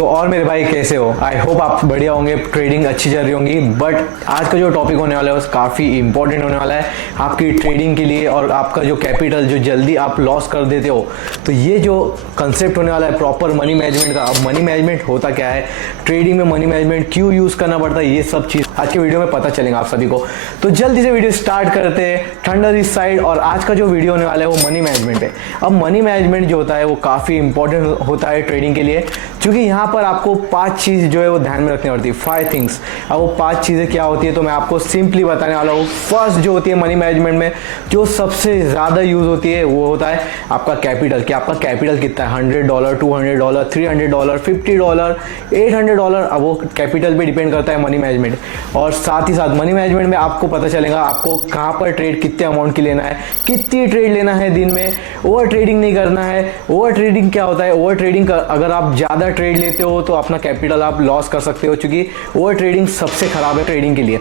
और मेरे भाई कैसे हो? आई होप आप बढ़िया होंगे, ट्रेडिंग अच्छी चल रही होंगी। बट आज का जो टॉपिक होने वाला है वो काफ़ी इंपॉर्टेंट होने वाला है आपकी ट्रेडिंग के लिए, और आपका जो कैपिटल जो जल्दी आप लॉस कर देते हो। तो ये जो कंसेप्ट होने वाला है प्रॉपर मनी मैनेजमेंट का, अब मनी मैनेजमेंट होता क्या है, ट्रेडिंग में मनी मैनेजमेंट क्यों यूज़ करना पड़ता है, ये सब चीज़ आज के वीडियो में पता चलेगा आप सभी को। तो जल्दी से वीडियो स्टार्ट करते हैं, थंडर इस साइड। और आज का जो वीडियो होने वाला है वो मनी मैनेजमेंट है। अब मनी मैनेजमेंट जो होता है वो काफ़ी इंपॉर्टेंट होता है ट्रेडिंग के लिए, क्योंकि यहाँ पर आपको 5 चीज़ जो है वो ध्यान में रखनी पड़ती है, 5 थिंग्स। अब वो 5 चीज़ें क्या होती है तो मैं आपको सिंपली बताने वाला हूँ। फर्स्ट जो होती है मनी मैनेजमेंट में जो सबसे ज़्यादा यूज़ होती है वो होता है आपका कैपिटल, कि आपका कैपिटल कितना है, $100, $200, $300, $50, $800। अब वो कैपिटल पे डिपेंड करता है मनी मैनेजमेंट। और साथ ही साथ मनी मैनेजमेंट में आपको पता चलेगा आपको कहाँ पर ट्रेड कितने अमाउंट की लेना है, कितनी ट्रेड लेना है दिन में, ओवर ट्रेडिंग नहीं करना है। ओवर ट्रेडिंग क्या होता है, ओवर ट्रेडिंग अगर आप ज़्यादा ट्रेड लेते हो तो अपना कैपिटल आप लॉस कर सकते हो, क्योंकि ओवर ट्रेडिंग सबसे खराब है ट्रेडिंग के लिए।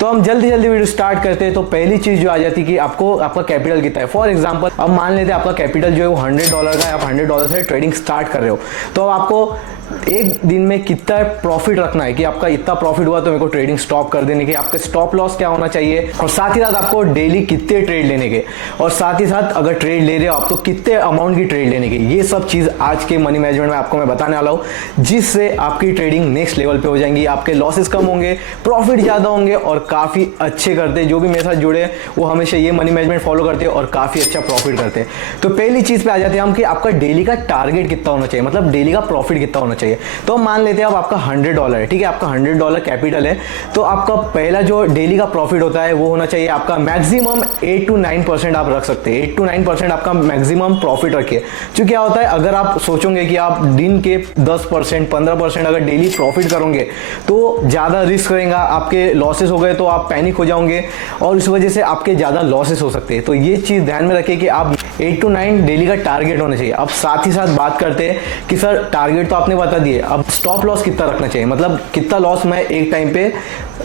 तो हम जल्दी जल्दी वीडियो स्टार्ट करते हैं। तो पहली चीज़ जो आ जाती है कि आपको आपका कैपिटल कितना है। फॉर एग्जांपल अब मान लेते हैं आपका कैपिटल जो है वो $100 का है, आप $100 से ट्रेडिंग स्टार्ट कर रहे हो। तो अब आपको एक दिन में कितना प्रॉफिट रखना है, कि आपका इतना प्रॉफिट हुआ तो मेरे को ट्रेडिंग स्टॉप कर देने की, आपका स्टॉप लॉस क्या होना चाहिए, और साथ ही साथ आपको डेली कितने ट्रेड लेने के, और साथ ही साथ अगर ट्रेड ले रहे हो आप तो कितने अमाउंट की ट्रेड लेने के। ये सब चीज़ आज के मनी मैनेजमेंट में आपको मैं बताने वाला हूँ, जिससे आपकी ट्रेडिंग नेक्स्ट लेवल पे हो जाएंगी, आपके लॉसेस कम होंगे, प्रॉफिट ज़्यादा होंगे, और काफ़ी अच्छे करते हैं। जो भी मेरे साथ जुड़े हैं वो हमेशा ये मनी मैनेजमेंट फॉलो करते हैं और काफ़ी अच्छा प्रॉफिट करते हैं। तो पहली चीज़ पे आ जाते हैं हम कि आपका डेली का टारगेट कितना होना चाहिए, मतलब डेली का प्रॉफिट कितना होना चाहिए। तो मान लेते हैं अब आपका $100 है, ठीक है, आपका $100 कैपिटल है। तो आपका पहला जो डेली का प्रॉफिट होता है वो होना चाहिए आपका मैक्सिमम 8 to 9% आप रख सकते हैं। 8 to 9% आपका मैक्सिमम प्रॉफिट रखिए। जो क्या होता है, अगर आप सोचोगे कि आप दिन के 10% 15% अगर डेली प्रॉफिट करोगे तो ज़्यादा रिस्क रहेगा, आपके लॉसेस हो गए तो आप पैनिक हो जाओगे और इस वजह से आपके ज़्यादा लॉसेस हो सकते हैं। तो ये चीज़ ध्यान में रखिए कि आप 8 to 9 डेली का टारगेट होना चाहिए। अब साथ ही साथ बात करते हैं कि सर टारगेट तो आपने बता दिए, अब स्टॉप लॉस कितना रखना चाहिए, मतलब कितना लॉस मैं एक टाइम पे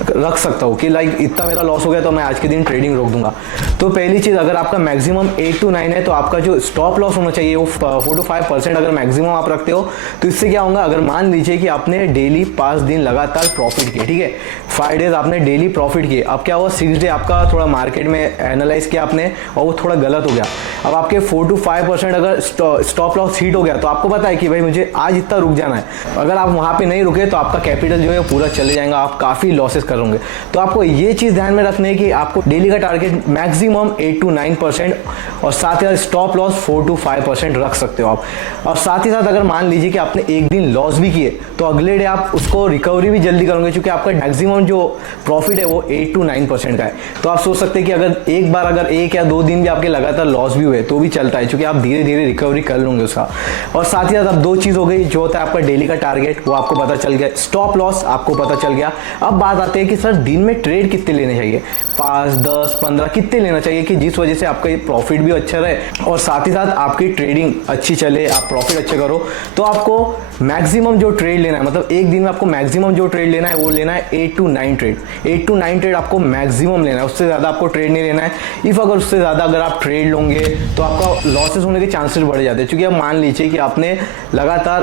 रख सकता हूँ, कि लाइक इतना मेरा लॉस हो गया तो मैं आज के दिन ट्रेडिंग रोक दूंगा। तो पहली चीज़, अगर आपका मैक्सिमम 8 to 9 है तो आपका जो स्टॉप लॉस होना चाहिए वो 4 to 5% अगर मैक्सिमम आप रखते हो तो इससे क्या होगा, अगर मान लीजिए कि आपने डेली 5 दिन लगातार प्रॉफिट किए, ठीक है, 5 डेज आपने डेली प्रॉफिट किए, अब क्या हुआ 6 डे आपका थोड़ा मार्केट में एनालाइज किया आपने और वो थोड़ा गलत हो गया। अब आपके 4 to 5% अगर स्टॉप लॉस हिट हो गया तो आपको पता है कि भाई मुझे आज इतना रुक जाना है। अगर आप वहाँ पे नहीं रुके तो आपका कैपिटल जो है पूरा चले जाएगा, आप काफ़ी लॉसेस करोगे। तो आपको ये चीज़ ध्यान में रखनी है कि आपको डेली का टारगेट मैक्सिमम 8 to 9% और साथ ही साथ स्टॉप लॉस 4 to 5% रख सकते हो आप। और साथ ही साथ अगर मान लीजिए कि आपने एक दिन लॉस भी किए तो अगले डे आप उसको रिकवरी भी जल्दी करोगे, क्योंकि आपका मैक्सिमम जो प्रॉफिट है वो 8 to 9% का है। तो आप सोच सकते हैं कि अगर एक बार अगर 1 या 2 दिन भी आपके लगातार लॉस भी हुए तो भी चलता है, क्योंकि आप धीरे धीरे रिकवरी कर लोगे उसका। और साथ ही साथ अब 2 चीज़ हो गई, जो होता है आपका डेली का टारगेट वो आपको पता चल गया, स्टॉप लॉस आपको पता चल गया। अब बात आती है कि सर दिन में ट्रेड कितने लेने चाहिए, 5, 10, 15 कितने लेना चाहिए, कि जिस वजह से आपका ये प्रॉफिट भी अच्छा रहे और साथ ही साथ आपकी ट्रेडिंग अच्छी चले, आप प्रॉफिट अच्छे करो। तो आपको मैक्सिमम जो ट्रेड लेना है, मतलब एक दिन में आपको मैक्सिमम जो ट्रेड लेना है वो लेना है 8 to 9 ट्रेड। 8 to 9 ट्रेड आपको मैक्सिमम लेना है, उससे ज़्यादा आपको ट्रेड नहीं लेना है। इफ अगर उससे ज़्यादा अगर आप ट्रेड लोगे तो आपका लॉसेस होने के चांसेस बढ़ जाते हैं, क्योंकि अब मान लीजिए कि आपने लगातार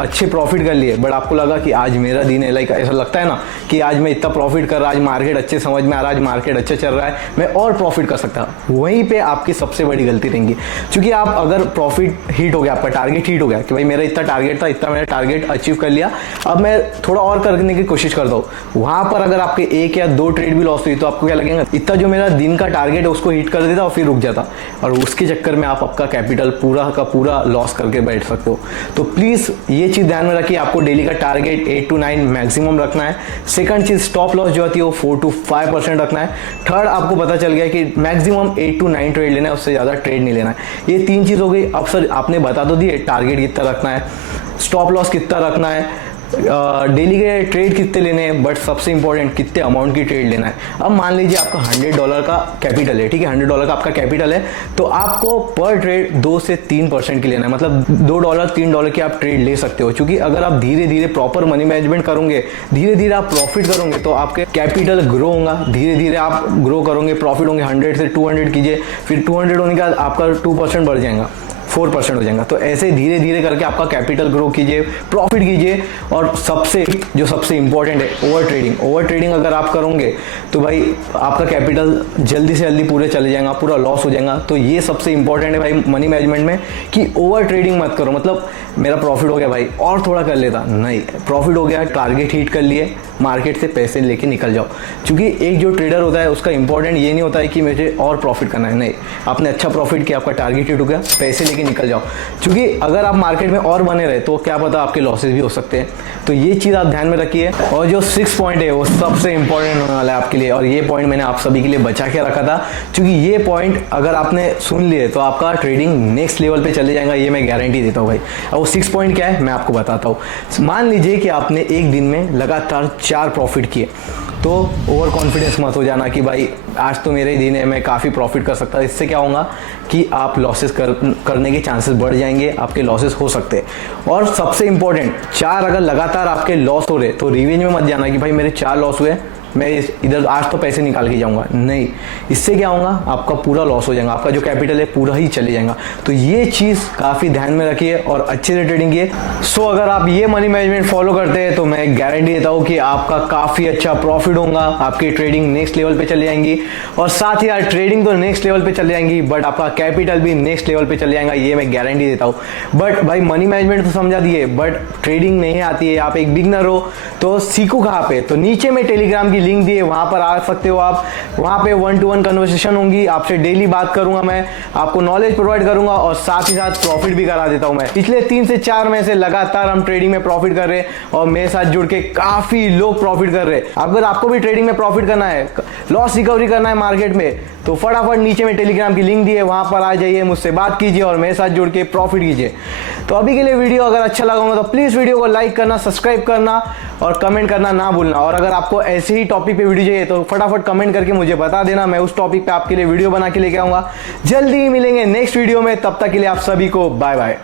अच्छे प्रॉफिट कर लिए, बट आपको लगा कि आज मेरा दिन है, लाइक ऐसा लगता है ना कि आज मैं इतना प्रॉफिट कर रहा, आज मार्केट अच्छे समझ में आ रहा है, आज मार्केट अच्छा चल रहा है, मैं और प्रॉफिट कर सकता हूँ। वहीं पे आपकी सबसे बड़ी गलती रहेगी, क्योंकि आप अगर प्रॉफिट हिट हो गया, आपका टारगेट हिट हो गया कि भाई मेरा इतना टारगेट था, इतना मैंने टारगेट अचीव कर लिया, अब मैं थोड़ा और करने की कोशिश करता हूँ, वहाँ पर अगर आपके 1 या 2 ट्रेड भी लॉस हुई तो आपको क्या लगेगा, इतना जो मेरा दिन का टारगेट है उसको हिट कर देता और फिर रुक जाता, और उसके चक्कर में आप आपका कैपिटल पूरा का पूरा लॉस करके बैठ सकते हो। तो प्लीज़ ये चीज़ ध्यान में रखिए, आपको डेली का टारगेट 8 to 9 मैक्सिमम रखना है। सेकंड चीज़, स्टॉप लॉस जो होती है वो 4 to 5% रखना है। थर्ड, आपको पता चल गया कि मैक्सिमम 8 to 9 ट्रेड लेना है, उससे ज़्यादा ट्रेड नहीं लेना है। ये 3 चीज़ हो गई। अब सर आपने बता तो दिए टारगेट कितना रखना है, स्टॉप लॉस कितना रखना है, डेली के ट्रेड कितने लेने हैं, बट सबसे इंपॉर्टेंट कितने अमाउंट की ट्रेड लेना है। अब मान लीजिए आपका $100 का कैपिटल है, ठीक है, $100 का आपका कैपिटल है, तो आपको पर ट्रेड 2 से 3% की लेना है, मतलब $2 $3 की आप ट्रेड ले सकते हो। क्योंकि अगर आप धीरे धीरे प्रॉपर मनी मैनेजमेंट करोगे, धीरे धीरे आप प्रॉफिट करोगे तो आपके कैपिटल ग्रो होगा, धीरे धीरे आप ग्रो करोगे, प्रॉफिट होंगे, 100 से 200 कीजिए, फिर 200 होने के बाद आपका 2% बढ़ जाएगा, 4% हो जाएगा। तो ऐसे धीरे धीरे करके आपका कैपिटल ग्रो कीजिए, प्रॉफिट कीजिए। और सबसे इंपॉर्टेंट है ओवर ट्रेडिंग। ओवर ट्रेडिंग अगर आप करोगे तो भाई आपका कैपिटल जल्दी से जल्दी पूरे चले जाएगा, पूरा लॉस हो जाएगा। तो ये सबसे इंपॉर्टेंट है भाई मनी मैनेजमेंट में कि ओवर ट्रेडिंग मत करो। मतलब मेरा प्रॉफिट हो गया भाई और थोड़ा कर लेता, नहीं, प्रॉफिट हो गया, टारगेट हिट कर लिए, मार्केट से पैसे लेके निकल जाओ। क्योंकि एक जो ट्रेडर होता है उसका इंपॉर्टेंट ये नहीं होता है कि मुझे और प्रॉफिट करना है, नहीं, आपने अच्छा प्रॉफिट किया, आपका टारगेट हिट हो गया, पैसे लेके निकल जाओ। क्योंकि अगर आप मार्केट में और बने रहे तो क्या पता आपके लॉसेस भी हो सकते हैं। तो ये चीज़ आप ध्यान में रखिए। और जो 6 पॉइंट है वो सबसे इंपॉर्टेंट होने वाला है आपके लिए, और ये पॉइंट मैंने आप सभी के लिए बचा के रखा था। क्योंकि ये पॉइंट अगर आपने सुन लिए तो आपका ट्रेडिंग नेक्स्ट लेवल पे चले जाएगा, ये मैं गारंटी देता हूँ भाई। और वो 6 पॉइंट क्या है मैं आपको बताता हूँ। मान लीजिए कि आपने एक दिन में लगातार 4 प्रॉफिट किए, तो ओवर कॉन्फिडेंस मत हो जाना कि भाई आज तो मेरे ही दिन है, मैं काफ़ी प्रॉफिट कर सकता। इससे क्या होगा कि आप लॉसेस करने के चांसेस बढ़ जाएंगे, आपके लॉसेस हो सकते हैं। और सबसे इंपॉर्टेंट, 4 अगर लगातार आपके लॉस हो रहे तो रिवेंज में मत जाना कि भाई मेरे 4 लॉस हुए, मैं इधर आज तो पैसे निकाल के जाऊंगा, नहीं। इससे क्या होगा, आपका पूरा लॉस हो जाएगा, आपका जो कैपिटल है पूरा ही चले जाएगा। तो ये चीज़ काफ़ी ध्यान में रखिए और अच्छे से ट्रेडिंग कीजिए। सो अगर आप ये मनी मैनेजमेंट फॉलो करते हैं तो मैं गारंटी देता हूँ कि आपका काफ़ी अच्छा प्रॉफिट होगा, आपकी ट्रेडिंग नेक्स्ट लेवल पे चली जाएंगी। और साथ ही यार ट्रेडिंग तो नेक्स्ट लेवल पे चली जाएंगी, बट आपका कैपिटल भी नेक्स्ट लेवल पे चले जाएगा, ये मैं गारंटी देता हूँ। बट भाई मनी मैनेजमेंट तो समझा दिए, बट ट्रेडिंग नहीं आती है, आप एक बिगनर हो तो सीखो कहाँ पे। तो नीचे में टेलीग्राम की लिंक दिए, वहां पर आ सकते हो आप। वहां पे 1-to-1 कन्वर्सेशन होंगी, आपसे डेली बात करूंगा, मैं आपको नॉलेज प्रोवाइड करूंगा और साथ ही साथ प्रॉफिट भी करा देता हूं। मैं पिछले 3 से 4 महीने से लगातार हम ट्रेडिंग में प्रॉफिट कर रहे हैं और मेरे साथ जुड़ के काफी लोग प्रॉफिट कर रहे हैं। अगर आपको भी ट्रेडिंग में प्रॉफिट करना है, लॉस रिकवरी करना है मार्केट में, तो फटाफट नीचे में टेलीग्राम की लिंक दी है, वहां पर आ जाइए, मुझसे बात कीजिए और मेरे साथ जुड़ के प्रॉफिट कीजिए। तो अभी के लिए वीडियो अगर अच्छा लगा होगा तो प्लीज वीडियो को लाइक करना, सब्सक्राइब करना और कमेंट करना ना भूलना। और अगर आपको ऐसे ही टॉपिक पे वीडियो चाहिए तो फटाफट कमेंट करके मुझे बता देना, मैं उस टॉपिक पे आपके लिए वीडियो बना के लेके आऊंगा। जल्दी ही मिलेंगे नेक्स्ट वीडियो में, तब तक के लिए आप सभी को बाय बाय।